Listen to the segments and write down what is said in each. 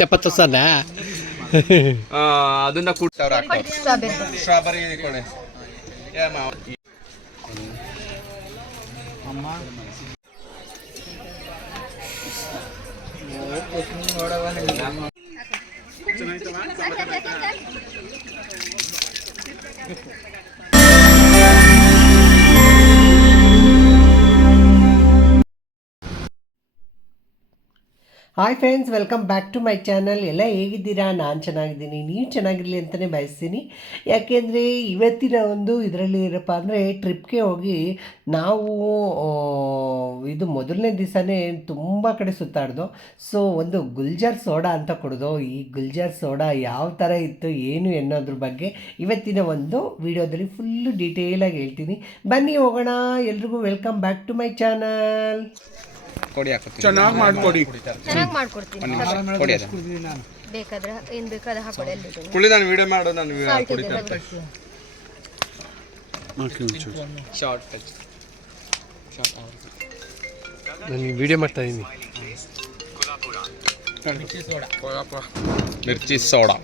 ಎಪ್ಪತ್ತು ಸಲ. ಆ, ಅದನ್ನ ಕೂಡ ಸ್ಟ್ರಾಬೆರಿ ಸ್ಟ್ರಾಬೆರಿ ಕೊಡಿ ಏ hi friends welcome back to my channel ಎಲ್ಲ ಹೇಗಿದ್ದೀರಾ? ನಾನು ಚೆನ್ನಾಗಿದ್ದೀನಿ. ನೀವು ಚೆನ್ನಾಗಿರಲಿ ಅಂತಲೇ ಬಯಸ್ತೀನಿ. ಯಾಕೆಂದರೆ ಇವತ್ತಿನ ಒಂದು ಇದರಲ್ಲಿ ಏನಪ್ಪ ಅಂದರೆ ಟ್ರಿಪ್ಗೆ ಹೋಗಿ ನಾವು ಇದು ಮೊದಲನೇ ದಿವಸನೇ ತುಂಬ ಕಡೆ ಸುತ್ತಾಡ್ದು. ಸೊ ಒಂದು ಗುಲ್ಜರ್ ಸೋಡಾ ಅಂತ ಕೊಡೋದು, ಈ ಗುಲ್ಜರ್ ಸೋಡಾ ಯಾವ ಥರ ಇತ್ತು, ಏನು ಎನ್ನೋದ್ರ ಬಗ್ಗೆ ಇವತ್ತಿನ ಒಂದು ವಿಡಿಯೋದಲ್ಲಿ ಫುಲ್ಲು ಡೀಟೇಲಾಗಿ ಹೇಳ್ತೀನಿ. ಬನ್ನಿ ಹೋಗೋಣ. ಎಲ್ರಿಗೂ welcome back to my channel ಕೊಡಿ ಹಾಕುತ್ತೀನಿ ಚೆನ್ನಾಗಿ ಮಾಡ್ಕೊಡಿ. ಚೆನ್ನಾಗಿ ಮಾಡ್ಕೊಡ್ತೀನಿ. ಕೊಡಿ ಅದು ಬೇಕಾದ್ರೆ ಏನು ಬೇಕಾದ್ರೆ ಹಾಕೊಡಿ ಅಲ್ಲಿ ಕುಳಿ ನಾನು ವಿಡಿಯೋ ಮಾಡು ನಾನು ವಿ- ಶಾರ್ಟ್ ಕುಡಿತೇನೆ ಇದೆಲ್ಲ ನಾನು ವಿಡಿಯೋ ಮಾಡ್ತಾ ಇದ್ದೀನಿ ಮಿರ್ಚಿ ಸೋಡಾ.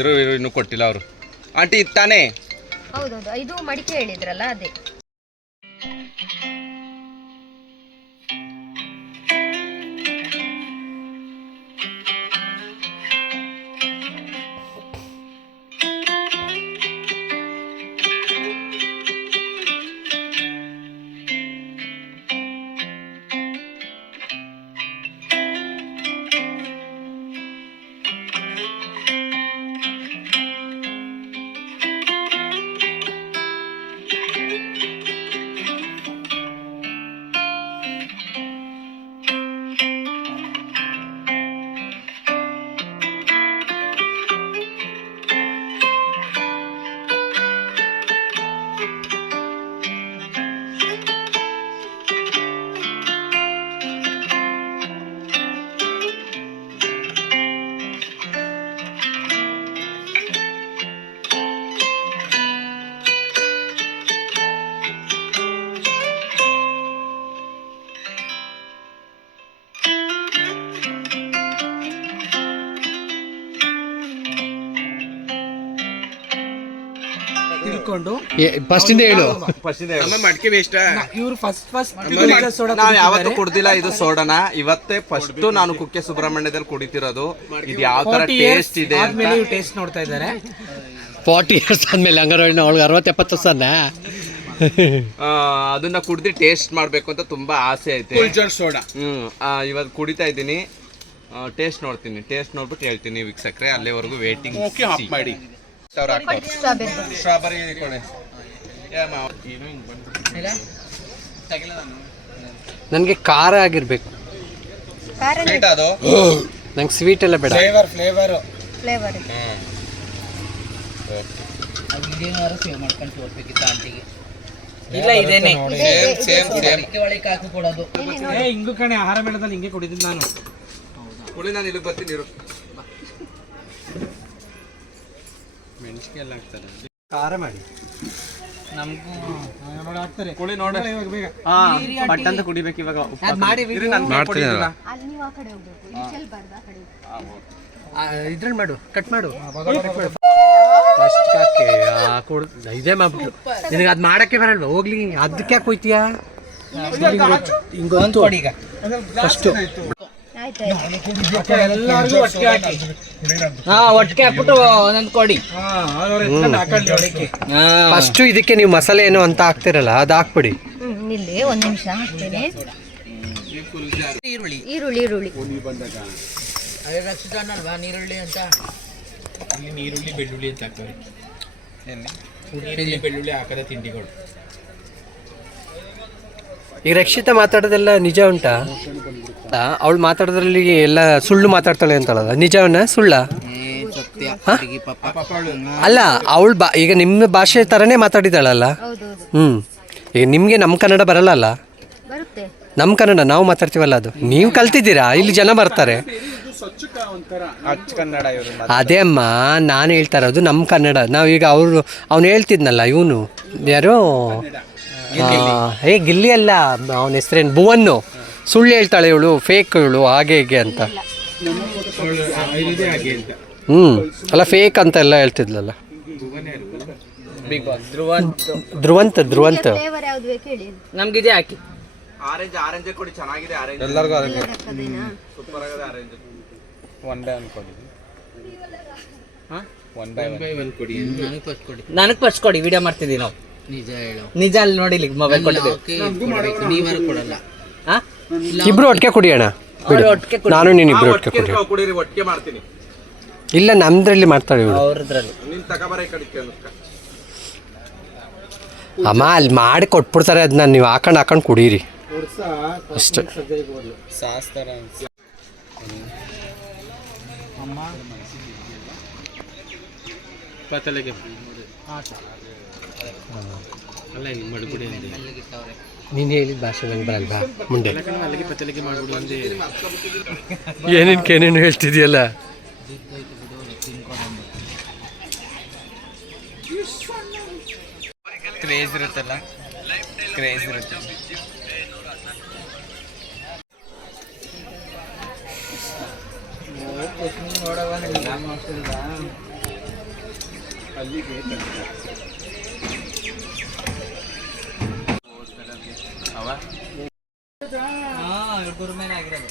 ಇರು ಇರು ಇನ್ನೂ ಕೊಟ್ಟಿಲ್ಲ ಅವರು. ಆಂಟಿ ಇತ್ತಾನೆ ಹೌದೌದು ಇದು ಮಡಿಕೆ ಹೇಳಿದ್ರಲ್ಲ ಅದೇ. ತಿಳ್ಕೊಂಡು ಫಸ್ಟ್ ಇಂದ ಹೇಳು. ನಮ್ಮ ಮಡಿಕೆ ವೇಸ್ಟ್ ಇವ್ರು ಫಸ್ಟ್ ಫಸ್ಟ್ ನಾವು ಯಾವತ್ತೂ ಕುಡ್ದಿಲ್ಲ ಇದು ಸೋಡಾನ. ಇವತ್ತೇ ಫಸ್ಟ್ ನಾನು ಕುಕ್ಕೆ ಸುಬ್ರಹ್ಮಣ್ಯದಲ್ಲಿ ಕುಡಿತಿರೋದು. ಇದು ಯಾವ ತರ ಟೇಸ್ಟ್ ಇದೆ ಅಂತ. ಆದ್ಮೇಲೆ ಇವ್ರು ಟೇಸ್ಟ್ ನೋಡ್ತಾ ಇದ್ದಾರೆ. ಫಾರ್ಟಿ ಇಯರ್ಸ್ ಆದ್ಮೇಲೆ ಹಂಗಾರೆ ಅವಳಿಗೆ ಅರವತ್ತು ಎಪ್ಪತ್ತು ವರ್ಷನ? ಆ, ಅದನ್ನ ಕುಡ್ದು ಟೇಸ್ಟ್ ಮಾಡ್ಬೇಕು ಅಂತ ತುಂಬಾ ಆಸೆ ಐತೆ. ಸೋಡಾ ಹ್ಮ್ ಆ, ಇವತ್ತು ಕುಡಿತಾ ಇದ್ದೀನಿ. ಟೇಸ್ಟ್ ನೋಡ್ತೀನಿ. ಟೇಸ್ಟ್ ನೋಡ್ಬಿಟ್ಟು ಹೇಳ್ತೀನಿ ವಿಕ್ಸಕ್ರೆ ಅಲ್ಲಿವರೆಗೂ ವೇಟಿಂಗ್ ಓಕೆ ಆಫ್ ಮಾಡಿ. ಸ್ಟ್ರಾಬೆರಿ ಕೊಡಿ ಮಾವ. ನನಗೆ ಖಾರ ಆಗಿರ್ಬೇಕು. ಅದು? ನಂಗೆ ಸ್ವೀಟ್ ಎಲ್ಲ ಬೇಡ. ಫ್ಲೇವರ್ ಫ್ಲೇವರ್ ಫ್ಲೇವರ್ ಇಲ್ಲ ಇದೇನೆ. ಸೇಮ್ ಸೇಮ್ ಸೇಮ್ ಏ ಹಿಂಗು ಕಣೆ ಆಹಾರ ಮೇಳದಲ್ಲಿ ಹಿಂಗೆ ಕುಡಿದಿದ್ದು ನಾನು. ಕುಡಿ ನಾನು ಇಲ್ಲಿಗೆ ಬರ್ತೀನಿ ಇರು. ಖಾರ ಮಾಡಿ. ನಮಗೂ ಹಾಕ್ತಾರೆ. ನೋಡಿ. ಪಟ್ ಅಂತ ಕುಡಿಬೇಕು ಇವಾಗ ಮಾಡಿ ಮಾಡ್ತೀನಿ ಅಲ್ಲಿ ನೀವು ಆ ಕಡೆ ಹೋಗ್ಬೇಕು. ಇಲ್ಲಿ ಚೆಲ್ಬಾರ್ದು ಆ ಕಡೆ ಇದ್ರಲ್ಲಿ ಮಾಡು. ಕಟ್ ಮಾಡು. ಫಸ್ಟ್ ಹಾಕಿ ಆ ಕೊಡ್. ಇದೇ ನಿನಗೆ ಅದು ಮಾಡಕ್ಕೆ ಬರಲ್ವ? ಹೋಗ್ಲಿ ಅದಕ್ಕೆ ಯಾಕೆ ಹೋಯ್ತೀಯಾ? ಹಿಂಗೊಂದು ಈಗ. ಫಸ್ಟು ಆಯ್ತು. ಎಲ್ಲರಿಗೂ ಒಟ್ಟಿಗೆ ಹಾಕಿ. ಹಾ ಒಟ್ಟಿಗೆ ಹಾಕ್ಬಿಟ್ಟು ಒಂದೊಂದು ಕೊಡಿ. ಹಾ ಅವ್ರು ಎತ್ಕೊಂಡು ಹಾಕೊಳ್ಳಿ ಒಳಕ್ಕೆ ಫಸ್ಟು ಇದಕ್ಕೆ ನೀವು ಮಸಾಲೆ ಏನು ಅಂತ ಹಾಕ್ತಿರಲ್ಲ ಅದು ಹಾಕ್ಬಿಡಿ. ಒಂದ್ ನಿಮಿಷ ಹಾಕ್ತೇನೆ. ಈರುಳ್ಳಿ. ಈರುಳ್ಳಿ ಈರುಳ್ಳಿ. ನೀರುಳ್ಳಿ ಅಂತ? ಇಲ್ಲಿ ನೀರುಳ್ಳಿ ಬೆಳ್ಳುಳ್ಳಿ ಅಂತ ಹಾಕ್ತಾರೆ. ನೀರುಳ್ಳಿ ಬೆಳ್ಳುಳ್ಳಿ ಹಾಕದ ತಿಂಡಿಗಳು. ಈಗ ರಕ್ಷಿತ ಮಾತಾಡೋದೆಲ್ಲ ನಿಜ ಉಂಟಾ? ಅವಳು ಮಾತಾಡೋದ್ರಲ್ಲಿ ಎಲ್ಲ ಸುಳ್ಳು ಮಾತಾಡ್ತಾಳೆ ಅಂತಳಲ್ಲ ನಿಜವನ್ನ ಸುಳ್ಳ? ಅಲ್ಲ ಅವಳು ಬಾ ಈಗ ನಿಮ್ಮ ಭಾಷೆ ಥರನೇ ಮಾತಾಡಿದಾಳಲ್ಲ ಹ್ಞೂ ಈಗ ನಿಮಗೆ ನಮ್ಮ ಕನ್ನಡ ಬರುತ್ತೆ. ನಮ್ಮ ಕನ್ನಡ ನಾವು ಮಾತಾಡ್ತೀವಲ್ಲ ಅದು? ನೀವು ಕಲ್ತಿದ್ದೀರಾ? ಇಲ್ಲಿ ಜನ ಬರ್ತಾರೆ. ಅದೇ ಅಮ್ಮ ನಾನು ಹೇಳ್ತಾ ಇರೋದು ನಮ್ಮ ಕನ್ನಡ. ನಾವು ಈಗ ಅವರು ಅವ್ನು ಹೇಳ್ತಿದ್ನಲ್ಲ ಇವನು? ಯಾರು? ಏ ಗಿಲ್ಲಿ ಅಲ್ಲ ಅವನ ಹೆಸ್ರೇನು? ಭುವನ್ನು. ಸುಳ್ಳು ಹೇಳ್ತಾಳೆ ಇವಳು ಫೇಕ್ ಇವಳು ಹಾಗೆ ಹೀಗೆ ಅಂತ. ಹ್ಞೂ ಅಲ್ಲ ಫೇಕ್ ಅಂತ ಎಲ್ಲ ಹೇಳ್ತಿದ್ಲಲ್ಲ. ಬಿಗ್ ಬಾಸ್ ಧ್ರುವಂತ್ ಧ್ರುವಂತ ನಮ್ಗಿದೆ ಹಾಕಿ. ಆರೆಂಜ್ ಆರೆಂಜ್ ಕೊಡಿ ಚೆನ್ನಾಗಿದೆ ಆರೆಂಜ್. ಎಲ್ಲರಿಗೂ ಆರೆಂಜ್. ಸೂಪರ್ ಆಗಿದೆ ಆರೆಂಜ್. ಒನ್ ಡೇ ಅನ್ಕೊಂಡಿದ್ವಿ ಒನ್ ಡೇ ಬೈ ಒನ್ ಕೊಡಿ. ನನಗೆ ಫಸ್ಟ್ ಕೊಡಿ. ನನಗೆ ಫಸ್ಟ್ ಕೊಡಿ ವಿಡಿಯೋ ಮಾಡ್ತಿದ್ದೀವಿ ನಾವು. ನಿಜ ಹೇಳು. ನಿಜ ಅಲ್ಲಿ ನೋಡಿಲಿ ಮೊಬೈಲ್ ಕೊಟ್ಟಿದ್ದೀವಿ ನೀವಾರು ಕೊಡಲ್ಲ? ಹಾ ಇಬ್ರು ಒಟ್ಟಿಗೆ ಕುಡಿಯೋಣ ಬಿಡು. ಒಟ್ಟಿಗೆ ಕೊಡಿ. ನಾನು ನೀನು ಇಬ್ರು ಒಟ್ಟಿಗೆ ಕುಡಿಯೋಣ ಕುಡೀರಿ ಒಟ್ಟಿಗೆ ಮಾಡ್ತೀನಿ. ಇಲ್ಲ ನಮ್ದ್ರಲ್ಲಿ ಮಾಡ್ತಾಳೆ ಇವಳು. ಅವ್ರದ್ರಲ್ಲಿ. ನಿನ್ ತಗೋಬರ ಈ ಕಡೆ ಅನುಷ್ಕಾ ಅಮ್ಮ ಅಲ್ಲಿ ಮಾಡಿ ಕೊಟ್ಬಿಡ್ತಾರೆ ಅದನ್ನ ನೀವು ಹಾಕೊಂಡು ಹಾಕೊಂಡು ಕುಡೀರಿ. ಅಷ್ಟೇ. ಸಾಸ್ ಥರ ಪತಲೆಗೆ. ಅಲ್ಲ ಅಂದೆ. ನೀನು ಹೇಳಿದ ಭಾಷೆ ನಂಗೆ ಬರಲ್ವಾ? ಮುಂದೆ. ಅಲ್ಲಿಗೆ ಪತಲೆಗೆ ಮಾಡ್ಬಿಡು ಅಂದೆ. ಏನೇನು ಏನೇನು ಹೇಳ್ತಿದ್ಯಲ್ಲ? ಕ್ರೇಜ್ ಇರುತ್ತಲ್ಲ? ಕ್ರೇಜ್ ಇರುತ್ತೆ. ಮೂರು ಮೇಲೆ ಆಗಿರೋದು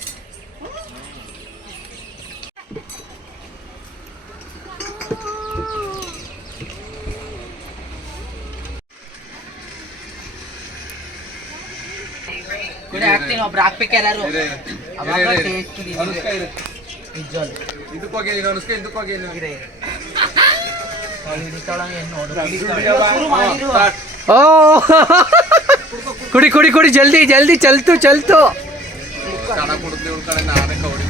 ಕುಡಿ ಹಾಕ್ತೀನಿ ಒಬ್ರು ಹಾಕ್ಬೇಕು ಎಲ್ಲಾರು ಇದಕ್ಕೆ ಹೋಗಿ ಇನ್ನು ಅನಿಸ್ಕೆ ಇದಕ್ಕೆ ಹೋಗಿ ಇನ್ನು ಇದೆ कुड़ी कुड़ी कुड़ी जल्दी जल्दी चल तू चल तू ಕಡ ಕೊಡುತ್ತೆ ಕಡೆ ನಾನೇ ಕೌಡಿ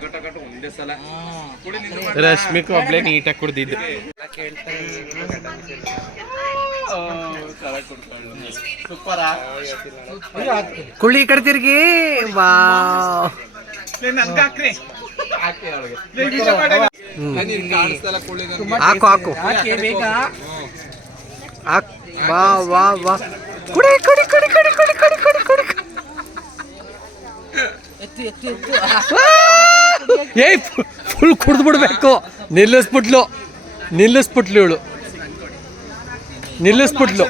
ಗಟ್ಟ ಗಟ್ಟ ಒಂದೇ ಸಲ. ರಶ್ಮಿಕ್ ಒಬ್ಳೆ ನೀಟಾಗಿ ಕುಡ್ದಿದ್ದು. ಸೂಪರ್. ಕುಳ್ಳಿ ಕಡ್ತಿರ್ಗಿ ವಾ ಹಾಕು ಹಾಕು ಹಾಕಿ. ವಾ ವಾ ವಾ. ಕುಡಿ ಕುಡಿ ಕುಡಿ ಕುಡಿ ಕುಡಿ ಕುಡಿ ಕುಡಿ ಕುಡಿ. ಎತ್ತು ಎತ್ತು ಎತ್ತು. ಏಯ್ ಫುಲ್ ಕುಡ್ದು ಬಿಡ್ಬೇಕು ನಿಲ್ಲಿಸ್ಬಿಟ್ಲು. ನಿಲ್ಲಿಸ್ಬಿಟ್ಲು ಇವಳು. ನಿಲ್ಲಿಸ್ಬಿಟ್ಲು.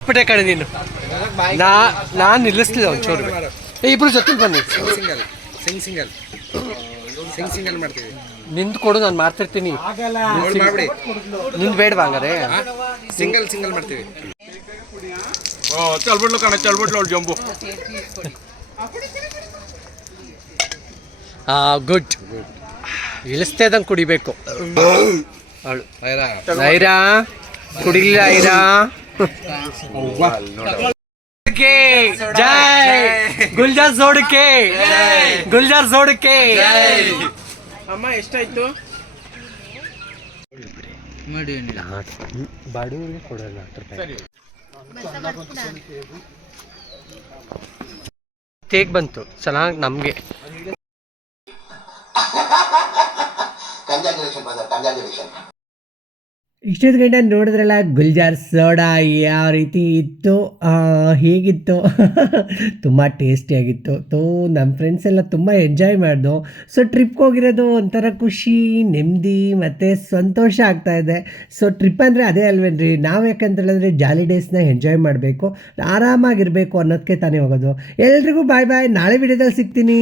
ಬಿಟ್ಟೆ ಕಡೆ ನೀನು. ನಾ ನಾನು ನಿಲ್ಲಿಸ್ಲಿಲ್ಲ ಒಂಚೂರು. ಏ ಇಬ್ರು ಜೊತೆ ಬನ್ನಿ. ಸಿಂಗಲ್. ಸಿಂಗ್ ಸಿಂಗಲ್. ಸಿಂಗ್ ಸಿಂಗಲ್ ಮಾಡ್ತೀವಿ. ನಿಂದು ಕೊಡು ನಾನು ಮಾಡ್ತಿರ್ತೀನಿ ಅವಳು ಮಾಡ್ಬಿಡಿ. ನಿಂದು ಬೇಡವಾ ಹಂಗಾರೆ? ಸಿಂಗಲ್ ಸಿಂಗಲ್ ಮಾಡ್ತೀವಿ. ಓ ಚಲ್ಬಿಡ್ಲು ಕಣ ಚಲ್ಬಿಡ್ಲು ಅವಳು ಜಂಬು. ಹಾಂ ಗುಡ್. ಇಳಿಸ್ತೇದಂಗೆ ಕುಡಿಬೇಕು. ಅವಳು. ಐರಾ. ಐರಾ? ಕುಡಿಲಿಲ್ಲ ಐರಾ? जोड़के जय गुलजार जोड़के गुलजार जोड़के ಅಮ್ಮ ಎಷ್ಟಾಯ್ತು? ನೋಡಿ ಕೊಡಲ್ಲ ತೇಗ್ ಬಂತು ಚೆನ್ನಾಗಿ ನಮಗೆ. ಕಂಜಾಗ್ರೇಷನ್ ಕಂಜಾಗ್ರೇಷನ್ ಇಷ್ಟೊತ್ತು ಗಂಟೆ ನೋಡಿದ್ರಲ್ಲ, ಗುಲ್ಜಾರ್ ಸೋಡಾ ಯಾವ ರೀತಿ ಇತ್ತು ಹೇಗಿತ್ತು, ತುಂಬ ಟೇಸ್ಟಿಯಾಗಿತ್ತು ತೋ ನಮ್ಮ ಫ್ರೆಂಡ್ಸ್ ಎಲ್ಲ ತುಂಬ ಎಂಜಾಯ್ ಮಾಡಿದ್ವು ಸೊ ಟ್ರಿಪ್ಗೆ ಹೋಗಿರೋದು ಒಂಥರ ಖುಷಿ, ನೆಮ್ಮದಿ ಮತ್ತು ಸಂತೋಷ ಆಗ್ತಾ ಇದೆ. ಸೊ ಟ್ರಿಪ್ ಅಂದರೆ ಅದೇ ಅಲ್ವೇನ್ರಿ? ನಾವು ಯಾಕಂತೇಳಿದ್ರೆ ಜಾಲಿ ಡೇಸ್ನ ಎಂಜಾಯ್ ಮಾಡಬೇಕು, ಆರಾಮಾಗಿರಬೇಕು ಅನ್ನೋದಕ್ಕೆ ತಾನೇ ಹೋಗೋದು. ಎಲ್ರಿಗೂ ಬಾಯ್ ಬಾಯ್ ನಾಳೆ ವಿಡಿಯೋದಲ್ಲಿ ಸಿಗ್ತೀನಿ.